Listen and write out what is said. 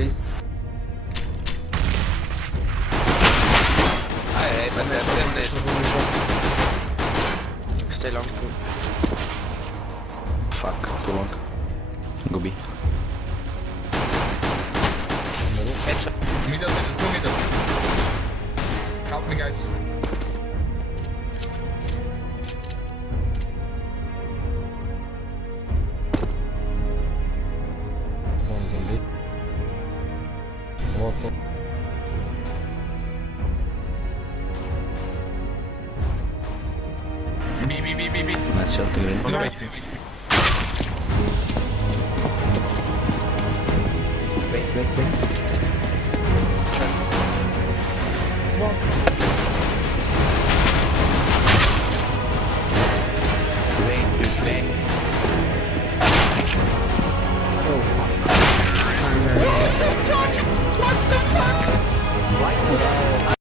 please. Hey, but they're Stay long. Fuck, too long. Go B. Headshot. Middle, two middle. Help me, guys. One zombie. Loco. B. Nice shot, green. No HP. Wait.